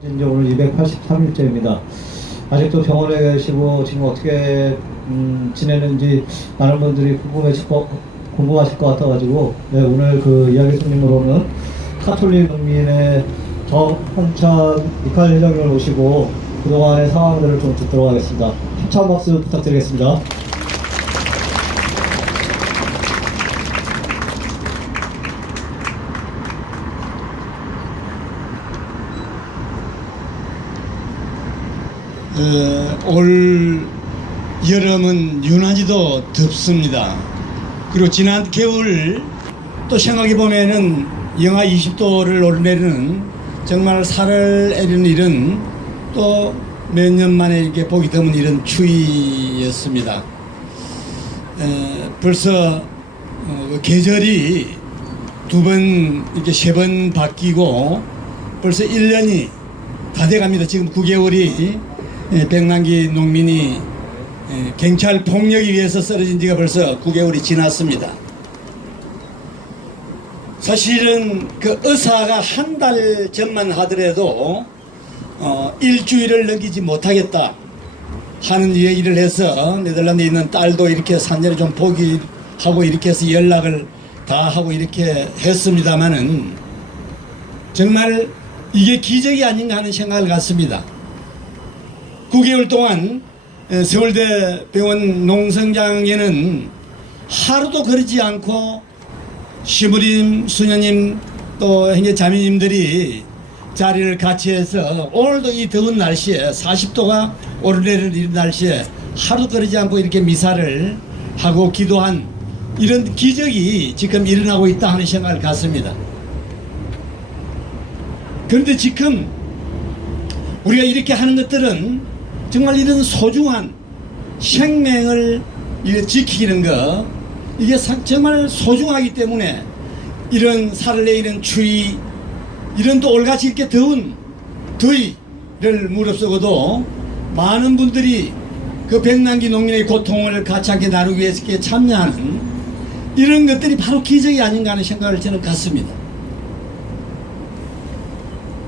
이제 오늘 283일째입니다. 아직도 병원에 계시고 지금 어떻게 지내는지 많은 분들이 궁금하실 것 같아가지고 오늘 그 이야기 손님으로는 카톨릭 농민의 정홍찬 이칼 회장님을 모시고 그동안의 상황들을 좀 듣도록 하겠습니다. 힘찬 박수 부탁드리겠습니다. 올 여름은 유난히도 덥습니다. 그리고 지난 겨울 또 생각해 보면은 영하 20도를 오르내리는 정말 살을 애리는 일은 또 몇 년 만에 이렇게 보기 드문 이런 추위였습니다. 벌써 계절이 두 번 이렇게 세 번 바뀌고 벌써 1년이 다 돼갑니다. 지금 9개월이 백남기 농민이 경찰 폭력에 의해서 쓰러진 지가 벌써 9개월이 지났습니다. 사실은 그 의사가 한 달 전만 하더라도 일주일을 넘기지 못하겠다 하는 얘기를 해서 네덜란드에 있는 딸도 이렇게 산전에 좀 포기하고 이렇게 해서 연락을 다 하고 이렇게 했습니다마는 정말 이게 기적이 아닌가 하는 생각을 갖습니다. 9개월 동안 서울대 병원 농성장에는 하루도 거르지 않고 시부님, 수녀님 또 형제 자매님들이 자리를 같이 해서 오늘도 이 더운 날씨에 40도가 오르내리는 이 날씨에 하루도 거르지 않고 이렇게 미사를 하고 기도한 이런 기적이 지금 일어나고 있다 하는 생각을 갖습니다. 그런데 지금 우리가 이렇게 하는 것들은 정말 이런 소중한 생명을 지키는 거 이게 정말 소중하기 때문에 이런 살을 내리는 추위 이런 또 올같이 이렇게 더운 더위를 무릅쓰고도 많은 분들이 그 백남기 농민의 고통을 같이 함께 나누기 위해서 이렇게 참여하는 이런 것들이 바로 기적이 아닌가 하는 생각을 저는 갖습니다.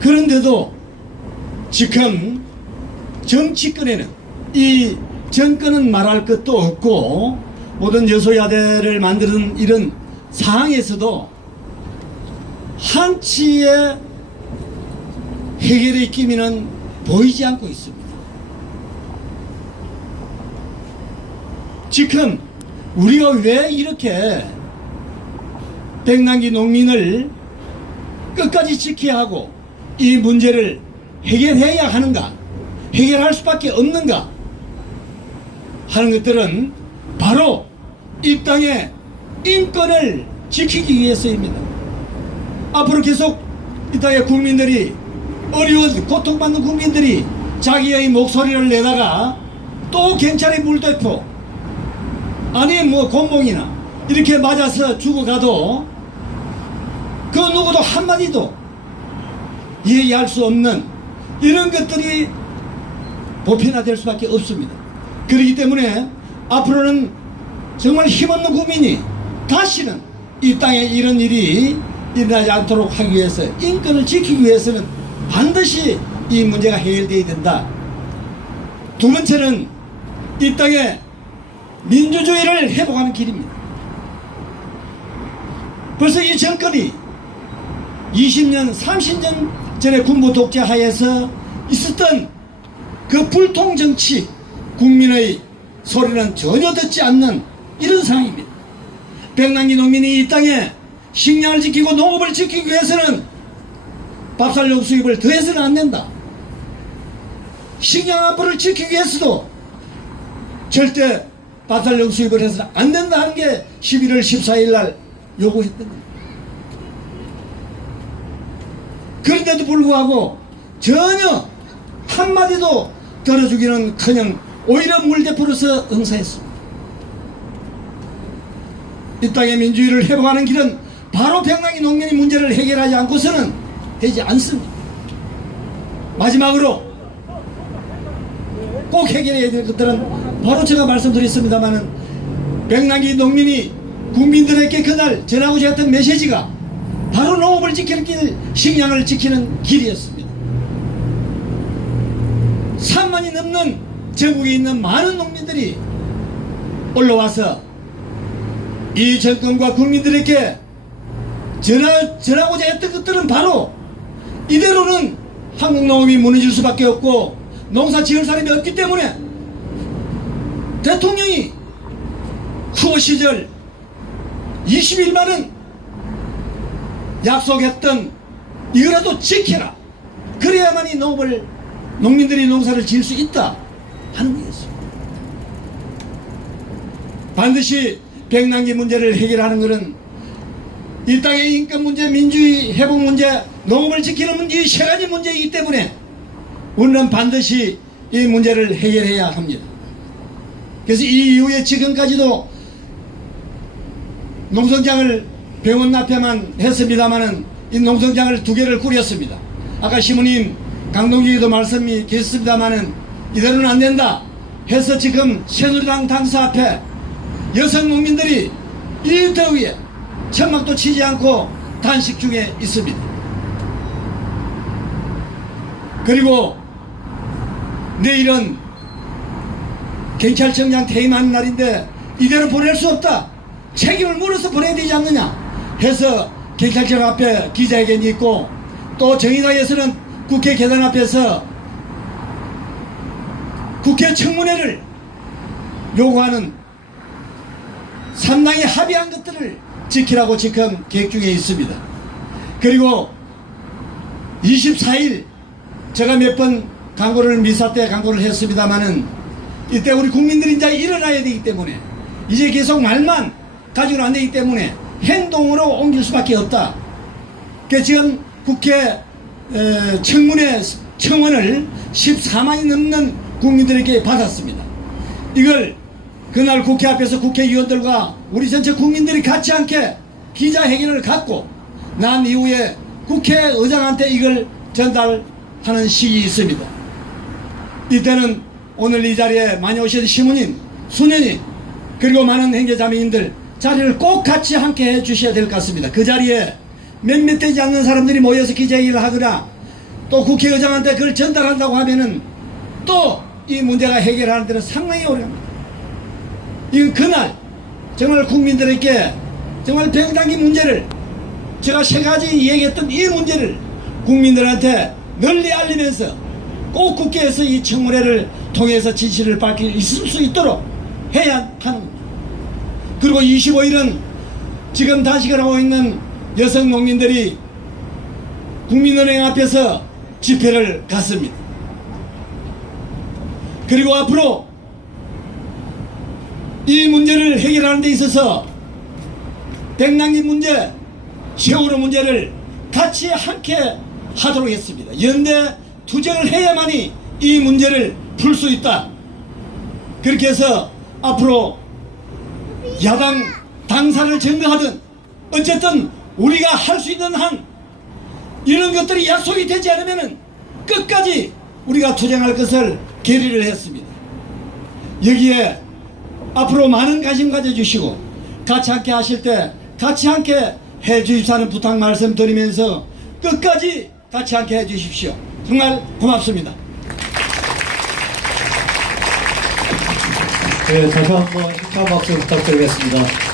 그런데도 지금 정치권에는 이 정권은 말할 것도 없고 모든 여소야대를 만드는 이런 상황에서도 한치의 해결의 기미는 보이지 않고 있습니다. 지금 우리가 왜 이렇게 백남기 농민을 끝까지 지켜야 하고 이 문제를 해결해야 하는가, 해결할 수밖에 없는가 하는 것들은 바로 이 땅의 인권을 지키기 위해서입니다. 앞으로 계속 이 땅의 국민들이 어려운 고통받는 국민들이 자기의 목소리를 내다가 또 경찰에 물대포 아니 뭐 곤봉이나 이렇게 맞아서 죽어가도 그 누구도 한마디도 이해할 수 없는 이런 것들이 보편화될 수밖에 없습니다. 그렇기 때문에 앞으로는 정말 힘없는 국민이 다시는 이 땅에 이런 일이 일어나지 않도록 하기 위해서 인권을 지키기 위해서는 반드시 이 문제가 해결되어야 된다. 두 번째는 이 땅에 민주주의를 회복하는 길입니다. 벌써 이 정권이 20년 30년 전에 군부 독재 하에서 있었던 그 불통정치 국민의 소리는 전혀 듣지 않는 이런 상황입니다. 백남기 농민이 이 땅에 식량을 지키고 농업을 지키기 위해서는 밥살용 수입을 더해서는 안 된다. 식량 안보를 지키기 위해서도 절대 밥살용 수입을 해서는 안 된다 하는 게 11월 14일 날 요구했던 겁니다. 그런데도 불구하고 전혀 한마디도 들어주기는 커녕 오히려 물대포로서 응사했습니다. 이 땅의 민주주의를 회복하는 길은 바로 백남기 농민의 문제를 해결하지 않고서는 되지 않습니다. 마지막으로 꼭 해결해야 될 것들은 바로 제가 말씀드렸습니다마는 백남기 농민이 국민들에게 그날 전하고자 했던 메시지가 바로 농업을 지키는 길, 식량을 지키는 길이었습니다. 10만이 넘는 전국에 있는 많은 농민들이 올라와서 이 정권과 국민들에게 전하고자 했던 것들은 바로 이대로는 한국 농업이 무너질 수밖에 없고 농사 지을 사람이 없기 때문에 대통령이 후보 시절 21만은 약속했던 이거라도 지켜라. 그래야만이 농민들이 농사를 지을 수 있다 하는 거였습니다. 반드시 백남기 문제를 해결하는 것은 이 땅의 인권 문제, 민주주의 회복 문제, 농업을 지키는 이 세 가지 문제이기 때문에 우리는 반드시 이 문제를 해결해야 합니다. 그래서 이 이후에 지금까지도 농성장을 병원 앞에만 했습니다마는 이 농성장을 2개를 꾸렸습니다. 아까 시무님 강동기도 말씀이 계셨습니다마는 이대로는 안 된다 해서 지금 새누리당 당사 앞에 여성 농민들이 이 더위에 천막도 치지 않고 단식 중에 있습니다. 그리고 내일은 경찰청장 퇴임하는 날인데 이대로 보낼 수 없다. 책임을 물어서 보내야 되지 않느냐 해서 경찰청 앞에 기자회견이 있고 또 정의당에서는 국회 계단 앞에서 국회 청문회를 요구하는 3당이 합의한 것들을 지키라고 지금 계획 중에 있습니다. 그리고 24일 제가 몇 번 미사 때 광고를 했습니다마는 이때 우리 국민들이 이제 일어나야 되기 때문에 이제 계속 말만 가지고는 안 되기 때문에 행동으로 옮길 수밖에 없다. 그래서 지금 국회 청문회 청원을 14만이 넘는 국민들에게 받았습니다. 이걸 그날 국회 앞에서 국회의원들과 우리 전체 국민들이 같이 함께 기자회견을 갖고 난 이후에 국회의장한테 이걸 전달하는 시기 있습니다. 이때는 오늘 이 자리에 많이 오신 시무님, 수녀님 그리고 많은 행제자매님들 자리를 꼭 같이 함께 해 주셔야 될 것 같습니다. 그 자리에 몇몇 되지 않는 사람들이 모여서 기자회견을 하거나 또 국회의장한테 그걸 전달한다고 하면은 또 이 문제가 해결하는 데는 상당히 어려웁니다. 이건 그날 정말 국민들에게 정말 백단기 문제를 제가 3가지 얘기했던 이 문제를 국민들한테 널리 알리면서 꼭 국회에서 이 청문회를 통해서 진실을 밝힐 수 있도록 해야 하는 겁니다. 그리고 25일은 지금 단식을 하고 있는 여성 농민들이 국민은행 앞에서 집회를 갔습니다. 그리고 앞으로 이 문제를 해결하는 데 있어서 백남기 문제, 세월호 문제를 같이 함께 하도록 했습니다. 연대 투쟁을 해야만이 이 문제를 풀 수 있다. 그렇게 해서 앞으로 야당 당사를 증거하든 어쨌든 우리가 할 수 있는 한 이런 것들이 약속이 되지 않으면 끝까지 우리가 투쟁할 것을 결의를 했습니다. 여기에 앞으로 많은 관심 가져주시고 같이 함께 하실 때 같이 함께 해 주십사는 부탁 말씀드리면서 끝까지 같이 함께 해 주십시오. 정말 고맙습니다. 네, 다시 한번 힘찬 박수 부탁드리겠습니다.